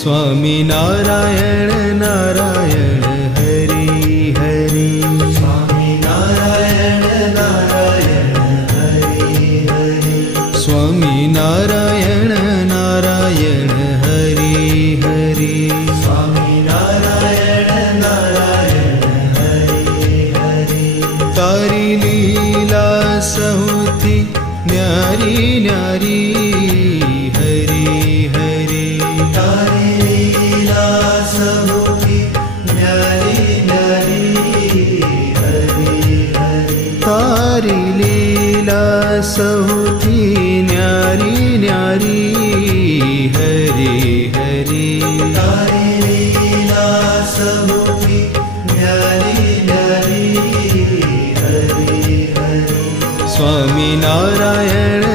स्वामी नारायण नारायण हरि हरि। स्वामी नारायण नारायण हरि हरि। स्वामी नारायण नारायण हरि हरि। स्वामी नारायण नारायण हरि हरि। तारी लीला सहुथी न्यारी न्यारी हरि हरि। तारी लीला सहुथी न्यारी न्यारी हरि हरि। तारी लीला सहुथी न्यारी न्यारी हरि हरि। तारी लीला सहुथी न्यारी न्यारी हरि हरि। स्वामी नारायण